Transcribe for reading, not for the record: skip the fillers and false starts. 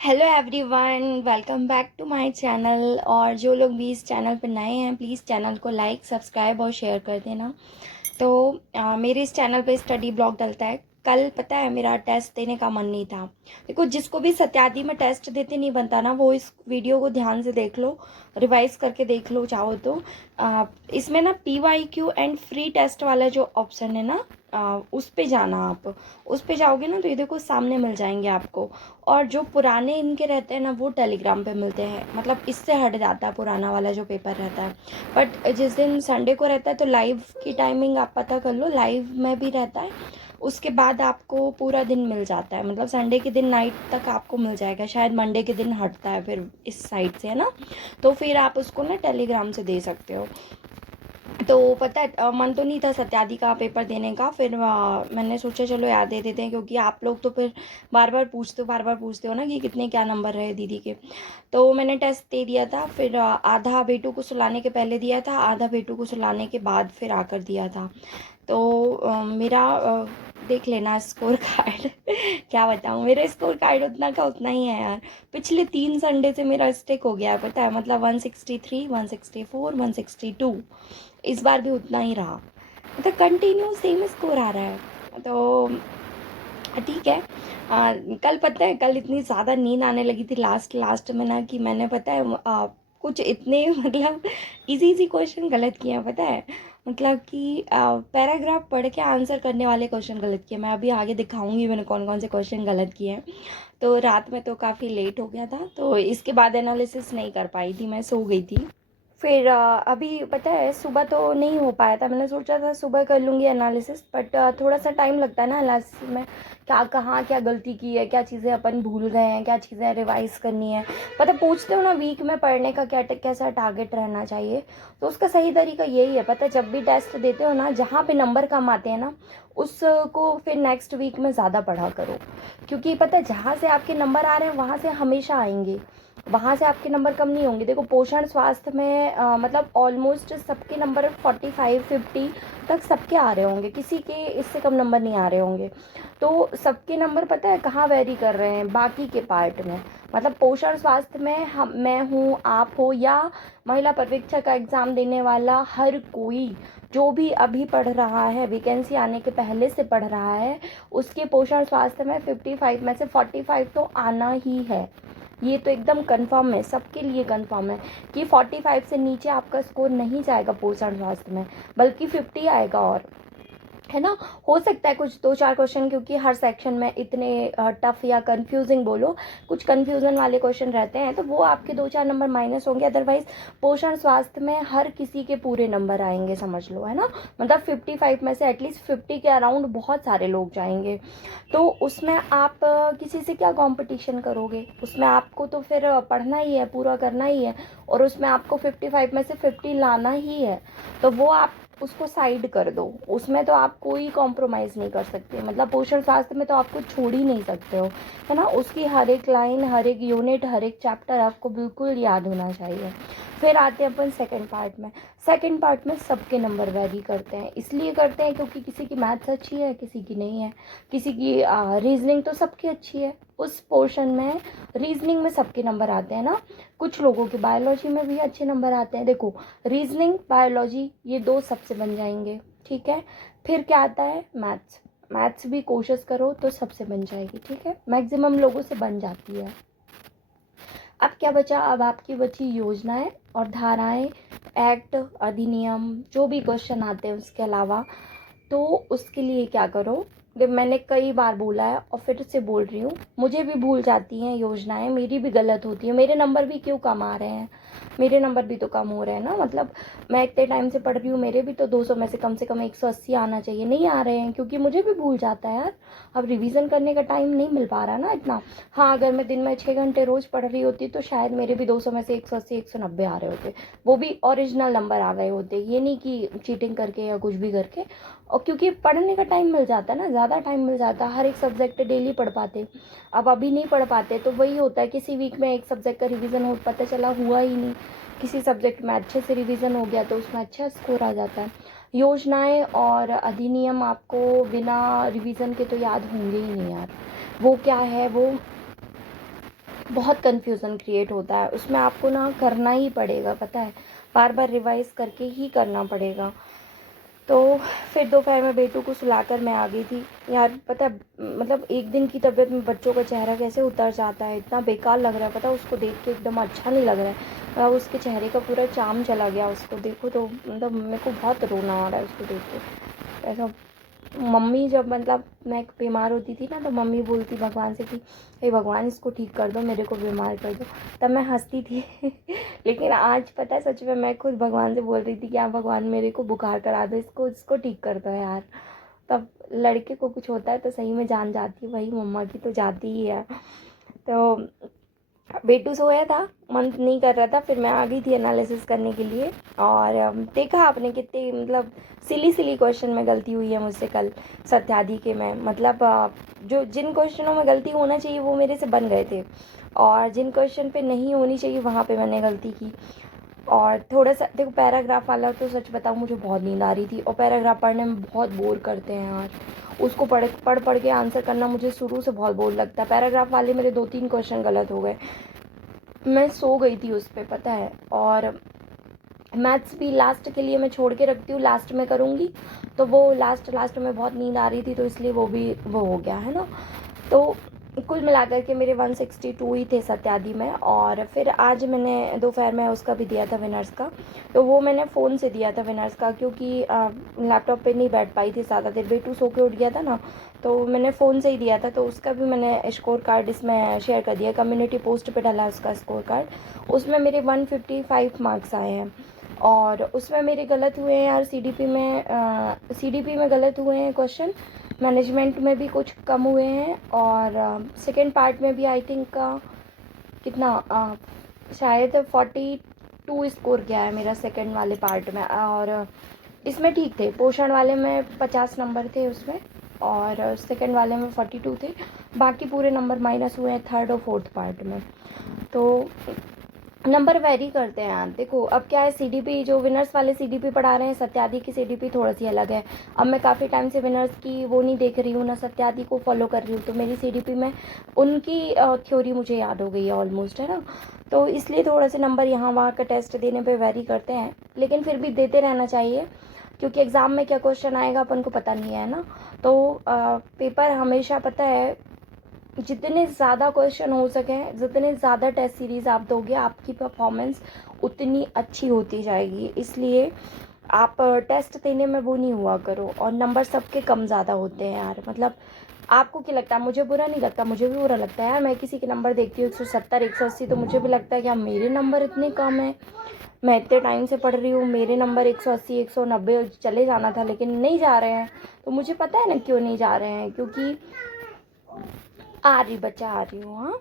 Hello everyone, welcome back to my channel. और जो लोग भी इस चैनल पर नए हैं प्लीज़ चैनल को लाइक सब्सक्राइब और शेयर कर देना। तो मेरे इस चैनल पे स्टडी ब्लॉग डलता है। कल पता है मेरा टेस्ट देने का मन नहीं था। देखो, जिसको भी सत्यादी में टेस्ट देते नहीं बनता ना, वो इस वीडियो को ध्यान से देख लो, रिवाइज करके देख लो चाहो तो। इसमें ना PYQ एंड फ्री टेस्ट वाला जो ऑप्शन है ना, उस पे जाना। आप उस पे जाओगे ना तो ये देखो सामने मिल जाएंगे आपको। और जो पुराने इनके रहते हैं ना वो टेलीग्राम पे मिलते हैं, मतलब इससे हट जाता है पुराना वाला जो पेपर रहता है। बट जिस दिन संडे को रहता है तो लाइव की टाइमिंग आप पता कर लो, लाइव में भी रहता है। उसके बाद आपको पूरा दिन मिल जाता है, मतलब संडे के दिन नाइट तक आपको मिल जाएगा, शायद मंडे के दिन हटता है फिर इस साइड से, है ना। तो फिर आप उसको ना टेलीग्राम से दे सकते हो। तो पता है मन तो नहीं था सत्यादी का पेपर देने का, फिर मैंने सोचा चलो याद दे देते हैं, क्योंकि आप लोग तो फिर बार बार पूछते हो ना कि कितने क्या नंबर रहे दीदी के। तो मैंने टेस्ट दे दिया था, फिर आधा बेटू को सुलाने के पहले दिया था, आधा बेटू को सुलाने के बाद फिर आकर दिया था। तो मेरा देख लेना स्कोर कार्ड क्या बताऊँ, मेरा स्कोर कार्ड उतना का उतना ही है यार। पिछले 3 संडे से मेरा स्टिक हो गया है, पता है, मतलब 163, 164, 162। इस बार भी उतना ही रहा, मतलब कंटिन्यू सेम स्कोर आ रहा है। तो ठीक है। कल पता है, कल इतनी ज़्यादा नींद आने लगी थी लास्ट लास्ट में ना, कि मैंने पता है कुछ इतने मतलब इजी इजी क्वेश्चन गलत किए हैं, पता है। मतलब कि पैराग्राफ पढ़ के आंसर करने वाले क्वेश्चन गलत किए। मैं अभी आगे दिखाऊंगी मैंने कौन कौन से क्वेश्चन गलत किए हैं। तो रात में तो काफ़ी लेट हो गया था, तो इसके बाद एनालिसिस नहीं कर पाई थी, मैं सो गई थी। फिर अभी पता है सुबह तो नहीं हो पाया था, मैंने सोचा था सुबह कर लूँगी एनालिसिस, बट थोड़ा सा टाइम लगता है ना एनालिसिस में। क्या कहाँ क्या गलती की है, क्या चीज़ें अपन भूल गए हैं, क्या चीज़ें रिवाइज करनी है। पता पूछते हो ना वीक में पढ़ने का क्या कैसा टारगेट रहना चाहिए, तो उसका सही तरीका यही है। पता जब भी टेस्ट देते हो ना, जहाँ पे नंबर कम आते हैं ना, उसको फिर नेक्स्ट वीक में ज़्यादा पढ़ा करो। क्योंकि पता है जहाँ से आपके नंबर आ रहे हैं वहाँ से हमेशा आएंगे, वहाँ से आपके नंबर कम नहीं होंगे। देखो पोषण स्वास्थ्य में मतलब ऑलमोस्ट सबके नंबर 45 50 तक सबके आ रहे होंगे, किसी के इससे कम नंबर नहीं आ रहे होंगे। तो सबके नंबर पता है कहाँ वेरी कर रहे हैं, बाकी के पार्ट में। मतलब पोषण स्वास्थ्य में हम, मैं हूँ, आप हो, या महिला पर्यवेक्षक का एग्ज़ाम देने वाला हर कोई जो भी अभी पढ़ रहा है, वैकेंसी आने के पहले से पढ़ रहा है, उसके पोषण स्वास्थ्य में 55 में से 45 तो आना ही है। ये तो एकदम कंफर्म है, सबके लिए कंफर्म है कि 45 से नीचे आपका स्कोर नहीं जाएगा पोषण स्वास्थ्य में, बल्कि 50 आएगा। और है ना, हो सकता है कुछ 2 4 क्वेश्चन, क्योंकि हर सेक्शन में इतने टफ या कंफ्यूजिंग बोलो, कुछ कंफ्यूजन वाले क्वेश्चन रहते हैं, तो वो आपके 2 4 नंबर माइनस होंगे। अदरवाइज पोषण स्वास्थ्य में हर किसी के पूरे नंबर आएंगे, समझ लो, है ना। मतलब 55 में से एटलीस्ट 50 के अराउंड बहुत सारे लोग जाएंगे। तो उसमें आप किसी से क्या कंपटीशन करोगे, उसमें आपको तो फिर पढ़ना ही है, पूरा करना ही है, और उसमें आपको 55 में से 50 लाना ही है। तो वो आप उसको साइड कर दो, उसमें तो आप कोई कॉम्प्रोमाइज़ नहीं कर सकते। मतलब पोषण स्वास्थ्य में तो आपको छोड़ ही नहीं सकते हो, है ना। उसकी हर एक लाइन, हर एक यूनिट, हर एक चैप्टर आपको बिल्कुल याद होना चाहिए। फिर आते हैं अपन सेकंड पार्ट में। सेकंड पार्ट में सबके नंबर वैरी करते हैं, इसलिए करते हैं क्योंकि किसी की मैथ्स अच्छी है, किसी की नहीं है, किसी की रीजनिंग तो सबकी अच्छी है। उस पोर्शन में रीजनिंग में सबके नंबर आते हैं ना। कुछ लोगों के बायोलॉजी में भी अच्छे नंबर आते हैं। देखो रीजनिंग बायोलॉजी ये 2 सबसे बन जाएंगे, ठीक है। फिर क्या आता है, मैथ्स। मैथ्स भी कोशिश करो तो सबसे बन जाएगी, ठीक है, मैक्सिमम लोगों से बन जाती है। अब क्या बचा, अब आपकी बची योजनाएं और धाराएं, एक्ट, अधिनियम, जो भी क्वेश्चन आते हैं उसके अलावा। तो उसके लिए क्या करो, जब मैंने कई बार बोला है और फिर से बोल रही हूँ, मुझे भी भूल जाती हैं योजनाएं, मेरी भी गलत होती है, मेरे नंबर भी क्यों कम आ रहे हैं, मेरे नंबर भी तो कम हो रहे हैं ना। मतलब मैं इतने टाइम से पढ़ रही हूँ, मेरे भी तो 200 में से कम 180 आना चाहिए, नहीं आ रहे हैं, क्योंकि मुझे भी भूल जाता है यार। अब रिवीजन करने का टाइम नहीं मिल पा रहा ना इतना। हाँ, अगर मैं दिन में 6 घंटे रोज़ पढ़ रही होती तो शायद मेरे भी 200 में से 180 190 आ रहे होते, वो भी ओरिजिनल नंबर आ रहे होते, ये नहीं कि चीटिंग करके या कुछ भी करके। और क्योंकि पढ़ने का टाइम मिल जाता है ना, ज़्यादा टाइम मिल जाता है, हर एक सब्जेक्ट डेली पढ़ पाते। अब अभी नहीं पढ़ पाते तो वही होता है, किसी वीक में एक सब्जेक्ट का रिवीजन हो, पता चला हुआ ही नहीं। किसी सब्जेक्ट में अच्छे से रिवीजन हो गया तो उसमें अच्छा स्कोर आ जाता है। योजनाएं और अधिनियम आपको बिना रिवीजन के तो याद होंगे ही नहीं यार। वो क्या है, वो बहुत कन्फ्यूज़न क्रिएट होता है उसमें। आपको ना करना ही पड़ेगा, पता है, बार बार रिवाइज़ करके ही करना पड़ेगा। तो फिर दोपहर में बेटू को सुलाकर मैं आ गई थी। यार पता है, मतलब एक दिन की तबीयत में बच्चों का चेहरा कैसे उतर जाता है, इतना बेकार लग रहा है, पता है, उसको देख के एकदम अच्छा नहीं लग रहा है। मतलब उसके चेहरे का पूरा चार्म चला गया, उसको देखो तो मतलब मेरे को बहुत रोना आ रहा है उसको देख के। ऐसा मम्मी जब मतलब मैं बीमार होती थी ना, तो मम्मी बोलती भगवान से कि हे भगवान इसको ठीक कर दो, मेरे को बीमार कर दो, तब मैं हंसती थी। लेकिन आज पता है सच में मैं खुद भगवान से बोल रही थी कि आप भगवान मेरे को बुखार करा दो, इसको ठीक कर दो यार। तब लड़के को कुछ होता है तो सही में जान जाती है, वही मम्मा की तो जाती ही है। तो बेटू सोया था, मन नहीं कर रहा था, फिर मैं आ गई थी एनालिसिस करने के लिए। और देखा आपने कितने मतलब सिली सिली क्वेश्चन में गलती हुई है मुझसे कल सत्यादि के में। मतलब जो जिन क्वेश्चनों में गलती होना चाहिए वो मेरे से बन गए थे, और जिन क्वेश्चन पे नहीं होनी चाहिए वहाँ पे मैंने गलती की। और थोड़ा सा देखो, पैराग्राफ वाला तो सच बताऊँ मुझे बहुत नींद आ रही थी, और पैराग्राफ पढ़ने में बहुत बोर करते हैं यार। उसको पढ़ के आंसर करना मुझे शुरू से बहुत बोर लगता है। पैराग्राफ वाले मेरे 2-3 क्वेश्चन गलत हो गए, मैं सो गई थी उस पर, पता है। और मैथ्स भी लास्ट के लिए मैं छोड़ के रखती हूँ, लास्ट में करूँगी, तो वो लास्ट में बहुत नींद आ रही थी, तो इसलिए वो भी वो हो गया है ना। तो कुल मिलाकर के मेरे 162 ही थे सत्यादि में। और फिर आज मैंने दोपहर में उसका भी दिया था विनर्स का, तो वो मैंने फ़ोन से दिया था विनर्स का, क्योंकि लैपटॉप पे नहीं बैठ पाई थी ज़्यादा देर, बेटू सो के उठ गया था ना, तो मैंने फ़ोन से ही दिया था। तो उसका भी मैंने स्कोर कार्ड इसमें शेयर कर दिया, कम्युनिटी पोस्ट पे डाला उसका स्कोर कार्ड। उसमें मेरे 155 मार्क्स आए हैं, और उसमें मेरे गलत हुए हैं यार। सीडीपी में गलत हुए हैं क्वेश्चन, मैनेजमेंट में भी कुछ कम हुए हैं, और सेकंड पार्ट में भी आई थिंक कितना शायद 42 स्कोर किया है मेरा सेकंड वाले पार्ट में। और इसमें ठीक थे, पोषण वाले में 50 नंबर थे उसमें, और सेकंड वाले में 42 थे। बाकी पूरे नंबर माइनस हुए हैं थर्ड और फोर्थ पार्ट में। तो नंबर वेरी करते हैं यार। देखो अब क्या है, सीडीपी जो विनर्स वाले सीडीपी पढ़ा रहे हैं, सत्यादि की सीडीपी थोड़ा सी अलग है। अब मैं काफ़ी टाइम से विनर्स की वो नहीं देख रही हूँ ना, सत्यादि को फॉलो कर रही हूँ, तो मेरी सीडीपी में उनकी थ्योरी मुझे याद हो गई है ऑलमोस्ट, है ना। तो इसलिए थोड़ा से नंबर यहाँ वहाँ का टेस्ट देने पर वेरी करते हैं, लेकिन फिर भी देते रहना चाहिए, क्योंकि एग्ज़ाम में क्या क्वेश्चन आएगा अपन को पता नहीं है ना। तो पेपर हमेशा, पता है, जितने ज़्यादा क्वेश्चन हो सके, जितने ज़्यादा टेस्ट सीरीज़ आप दोगे, आपकी परफॉर्मेंस उतनी अच्छी होती जाएगी। इसलिए आप टेस्ट देने में वो नहीं हुआ करो, और नंबर सबके कम ज़्यादा होते हैं यार। मतलब आपको क्या लगता है, मुझे बुरा नहीं लगता, मुझे भी बुरा लगता है यार। मैं किसी के नंबर देखती हूँ 170 180, तो मुझे भी लगता है कि यार मेरे नंबर इतने कम हैं, मैं इतने टाइम से पढ़ रही हूँ, मेरे नंबर 180 190 चले जाना था, लेकिन नहीं जा रहे हैं। तो मुझे पता है ना क्यों नहीं जा रहे हैं, क्योंकि आ रही बच्चा, आ रही हूँ, हाँ।